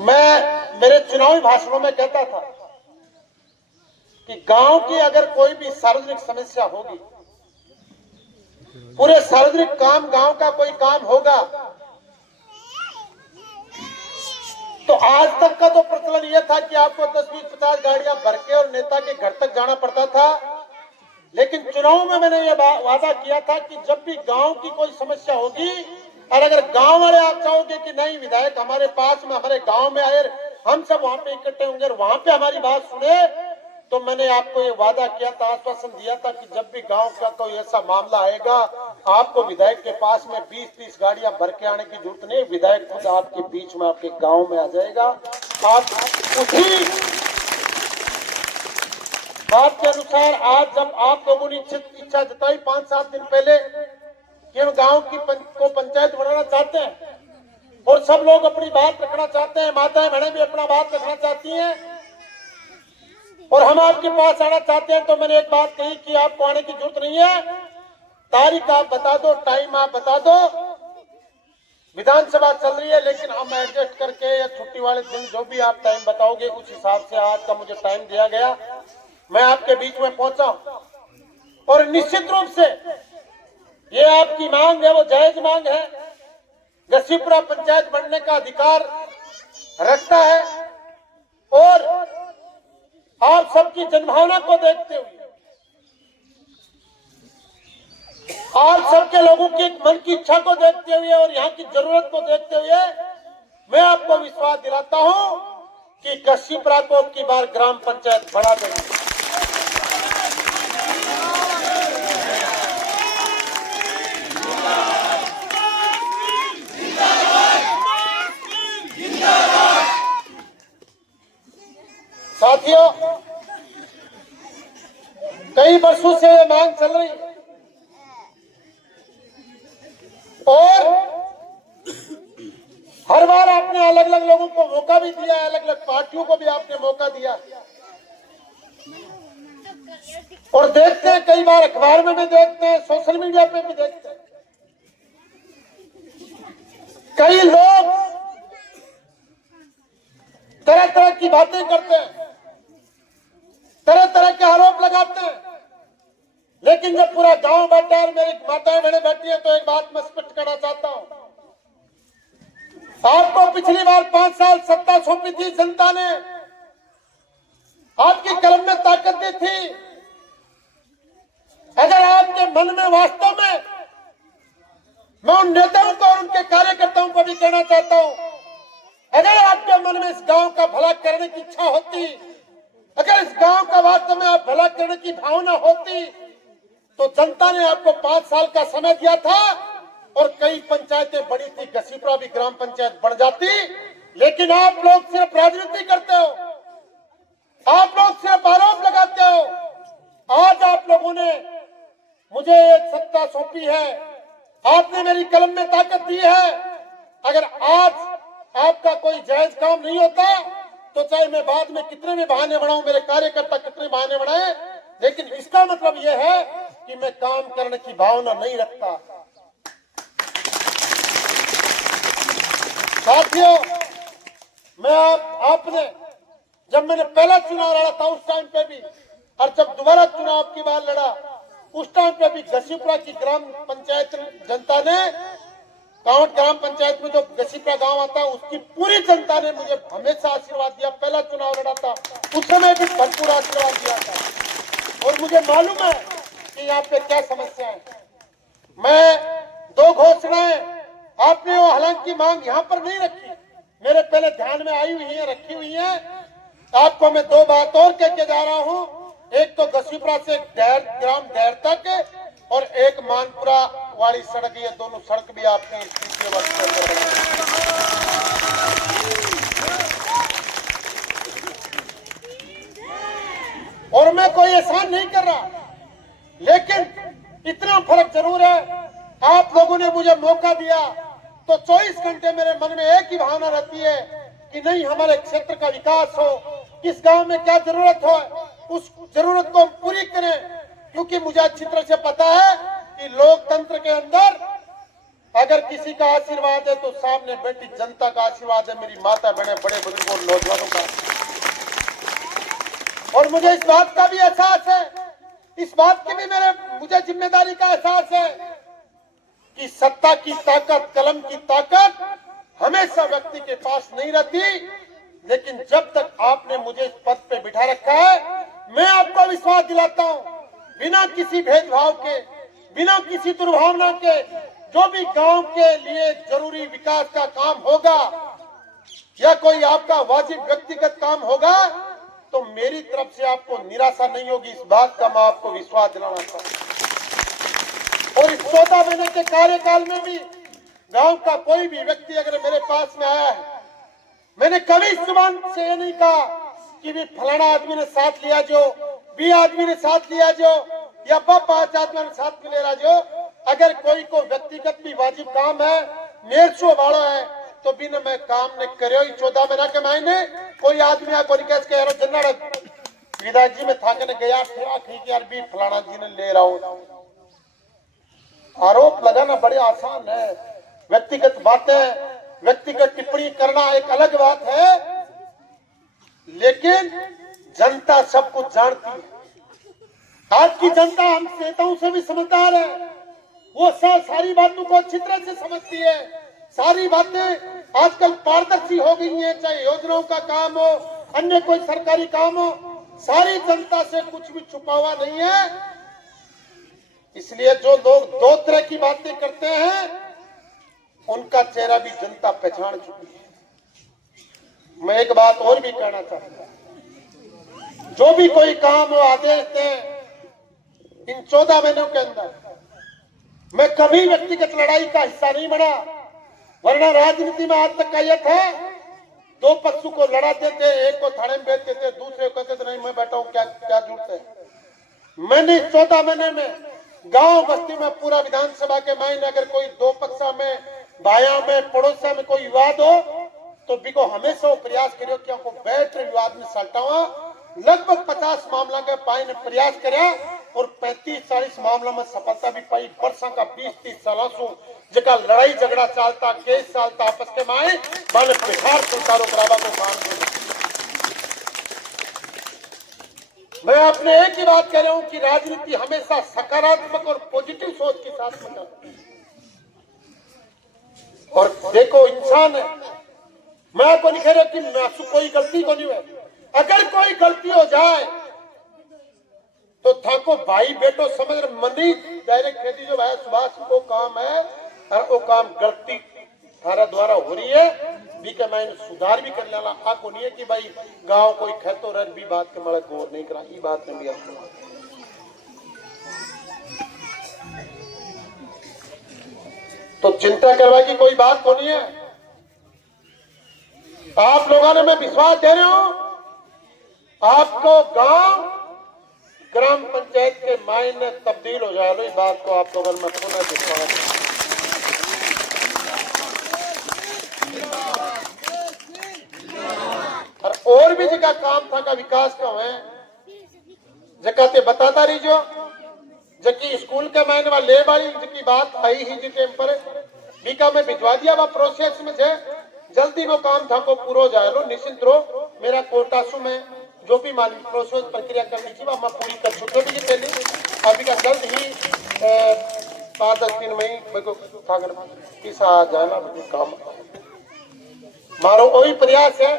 मैं मेरे चुनावी भाषणों में कहता था कि गांव की अगर कोई भी सार्वजनिक समस्या होगी, पूरे सार्वजनिक काम, गांव का कोई काम होगा, तो आज तक का तो प्रचलन यह था कि आपको 10-20-50 गाड़ियां भर के और नेता के घर तक जाना पड़ता था। लेकिन चुनाव में मैंने यह वादा किया था कि जब भी गांव की कोई समस्या होगी और अगर गांव वाले आप चाहोगे कि नहीं विधायक हमारे पास में, हमारे गांव में आए, हम सब वहां पे इकट्ठे होंगे और वहां पे हमारी बात सुने, तो मैंने आपको ये वादा किया था, आश्वासन दिया था कि जब भी गांव का कोई ऐसा मामला आएगा, आपको विधायक के पास में 20-30 गाड़ियां भर के आने की जरूरत नहीं, विधायक खुद आपके बीच में, आपके गांव में आ जाएगा। आप उसी बात के अनुसार आज जब आप लोगों ने इच्छा जताई 5-7 दिन पहले कि हम गांव की को पंचायत बनाना चाहते हैं और सब लोग अपनी बात रखना चाहते हैं, माताएं बहनें भी अपना बात रखना चाहती हैं और हम आपके पास आना चाहते हैं, तो मैंने एक बात कही कि आपको आने की जरूरत नहीं है, तारीख आप बता दो, टाइम आप बता दो। विधानसभा चल रही है लेकिन हम एडजस्ट करके या छुट्टी वाले दिन जो भी आप टाइम बताओगे उस हिसाब से आज का मुझे टाइम दिया गया, मैं आपके बीच में पहुंचा और निश्चित रूप से ये आपकी मांग है, वो जायज मांग है। गसीपुरा पंचायत बनने का अधिकार रखता है और आप सबकी जनभावना को देखते हुए, आप सबके लोगों की मन की इच्छा को देखते हुए और यहाँ की जरूरत को देखते हुए मैं आपको विश्वास दिलाता हूं कि गसीपुरा को अब की बार ग्राम पंचायत बढ़ा देंगे। साथियों, कई वर्षों से ये मांग चल रही है और हर बार आपने अलग अलग लोगों को मौका भी दिया, अलग अलग पार्टियों को भी आपने मौका दिया और देखते हैं, कई बार अखबार में भी देखते हैं, सोशल मीडिया पे भी देखते हैं, कई लोग तरह तरह की बातें करते हैं, तरह तरह के आरोप लगाते हैं, लेकिन जब पूरा गांव बैठा है और मेरी माताएं बहनें बैठी है, तो एक बात मैं स्पष्ट करना चाहता हूं, आपको पिछली बार 5 साल सत्ता सौंपी थी जनता ने, आपकी कलम में ताकत दी थी। अगर आपके मन में वास्तव में, मैं उन नेताओं को और उनके कार्यकर्ताओं को भी कहना चाहता हूं, अगर आपके मन में इस गांव का भला करने की इच्छा होती, अगर इस गांव का वास्तव में आप भला करने की भावना होती, तो जनता ने आपको 5 साल का समय दिया था और कई पंचायतें बड़ी थी, गसीपुरा भी ग्राम पंचायत बढ़ जाती, लेकिन आप लोग सिर्फ राजनीति करते हो, आप लोग सिर्फ आरोप लगाते हो। आज आप लोगों ने मुझे एक सत्ता सौंपी है, आपने मेरी कलम में ताकत दी है, अगर आज आपका कोई जायज काम नहीं होता तो चाहे मैं बाद में कितने भी बहाने बनाऊं, मेरे कार्यकर्ता कितने बहाने बनाए, लेकिन इसका मतलब यह है कि मैं काम करने की भावना नहीं रखता। साथियों, मैं आपने जब मैंने पहला चुनाव लड़ा था उस टाइम पे भी, और जब दोबारा चुनाव की बार लड़ा उस टाइम पे भी गसीपुरा की ग्राम पंचायत जनता ने, कांवट ग्राम पंचायत में जो गसीपुरा गांव आता है उसकी पूरी जनता ने मुझे हमेशा आशीर्वाद दिया। पहला चुनाव लड़ा था उस समय भी भरपूर आशीर्वाद दिया था और मुझे मालूम है कि यहाँ पे क्या समस्या है। मैं 2 घोषणाएं आपने वो हालांकि मांग यहाँ पर नहीं रखी, मेरे पहले ध्यान में आई हुई है, रखी हुई है, आपको मैं 2 बात और कह के जा रहा हूँ। एक तो गसीपुरा से ग्राम देर तक और एक मानपुरा वाली सड़क, ये दोनों सड़क भी आपने और मैं कोई एहसान नहीं कर रहा, लेकिन इतना फर्क जरूर है, आप लोगों ने मुझे मौका दिया तो 24 घंटे मेरे मन में एक ही भावना रहती है कि नहीं, हमारे क्षेत्र का विकास हो, किस गांव में क्या जरूरत हो उस जरूरत को हम पूरी करें, क्योंकि मुझे अच्छी तरह से पता है कि लोकतंत्र के अंदर अगर किसी का आशीर्वाद है तो सामने बैठी जनता का आशीर्वाद है, मेरी माता बहने, बड़े बुजुर्गों और नौजवानों का। और मुझे इस बात का भी एहसास है, इस बात की भी मुझे जिम्मेदारी का एहसास है कि सत्ता की ताकत, कलम की ताकत हमेशा व्यक्ति के पास नहीं रहती, लेकिन जब तक आपने मुझे इस पद पे बिठा रखा है, मैं आपको विश्वास दिलाता हूं, बिना किसी भेदभाव के, बिना किसी दुर्भावना के, जो भी गांव के लिए जरूरी विकास का काम होगा या कोई आपका वाजिब व्यक्तिगत काम होगा, तो मेरी तरफ से आपको निराशा नहीं होगी। इस बात का मैं आपको विश्वास दिलाना चाहता हूं। और इस 14 महीने के कार्यकाल में भी गांव का कोई भी व्यक्ति अगर मेरे पास में आया है, मैंने कभी जुबान से ये नहीं कहा कि भी फलाना आदमी ने साथ लिया जो, बी आदमी ने साथ लिया जो, या 5 आदमी ने साथ में ले रहा जो। अगर कोई को व्यक्तिगत भी वाजिब काम है, मेरसो वालों है, तो बिना मैं काम ने करो ही 14 महीना के महीने कोई आदमी आ कोई कैसे कह रहा जन्ना विधायक जी में था के गया ठीक यार भी फलाना जी ने ले रहा हूं। आरोप लगाना बड़े आसान है, व्यक्तिगत बातें, व्यक्तिगत टिप्पणी करना एक अलग बात है, लेकिन जनता सब कुछ जानती है। आज की जनता हम नेताओं से भी समझदार है, वो सारी बातों को अच्छी तरह से समझती है। सारी बातें आजकल पारदर्शी हो गई हैं, चाहे योजनाओं का काम हो, अन्य कोई सरकारी काम हो, सारी जनता से कुछ भी छुपा हुआ नहीं है। इसलिए जो लोग दो तरह की बातें करते हैं, उनका चेहरा भी जनता पहचान चुकी है। मैं एक बात और भी कहना चाहता हूं, जो भी कोई काम हो आदेश दें इन 14 महीनों के अंदर, मैं कभी व्यक्तिगत लड़ाई का हिस्सा नहीं बना, वरना राजनीति में आज तक का यह था, दो पक्षों को लड़ाते थे, एक को थाने में भेज देते, दूसरे को कहते थे नहीं मैं बैठा हूं, क्या क्या जरूरत है। मैंने 14 महीने में गांव बस्ती में पूरा विधानसभा के मायने अगर कोई दो पक्षा में, भाया में, पड़ोसा में कोई विवाद हो तो बिको हमेशा वो प्रयास करियो कि आपको बैठ विवाद में सल्टावा। लगभग 50 मामला के पाई ने प्रयास कराया और 35-40 मामला में सफलता भी पाई। वर्षा का 20-30 साल सो जगह लड़ाई झगड़ा चलता, केस चलता आपस के माए माने बिहार सरकारों बराबर को काम। मैं अपने एक ही बात कह रहा हूं कि राजनीति हमेशा सकारात्मक और पॉजिटिव सोच के साथ में चलती है। और देखो इंसान है, मैं आपको नहीं कह रहा कि कोई गलती को नहीं है, अगर कोई गलती हो जाए तो थाको भाई बेटो समझ मनी डायरेक्ट कह दीजिए भाई सुभाष को काम है और वो काम गलती थारा द्वारा हो रही है, भी के मैंने सुधार भी कर लेना। आपको नहीं है कि भाई गांव कोई खेतो रह भी बात के मड़े गौर नहीं करा, ये बात में भी आपको तो चिंता करवा की कोई बात को नहीं है। आप लोगों ने मैं विश्वास दे रहे हूं, आपको गांव ग्राम पंचायत के मायने तब्दील हो जाए। इस बात को आप लोगों में पुनः विश्वास। और भी जगह काम था का विकास का है, जगह ते बताता रही जो जबकि स्कूल के मायने वाले ले वाली की बात आई ही जी टेम पर बीका में भिजवा दिया, वह प्रोसेस में है, जल्दी वो काम था को पूरा हो जाए लो, निश्चिंत रहो। मेरा कोटासु में जो भी मालूम प्रोसेस प्रक्रिया करनी चाहिए वह मैं पूरी कर चुके भी पहले, अभी का जल्द ही 5-10 दिन में ही मेरे को किसा आ जाए ना काम। मारो वही प्रयास है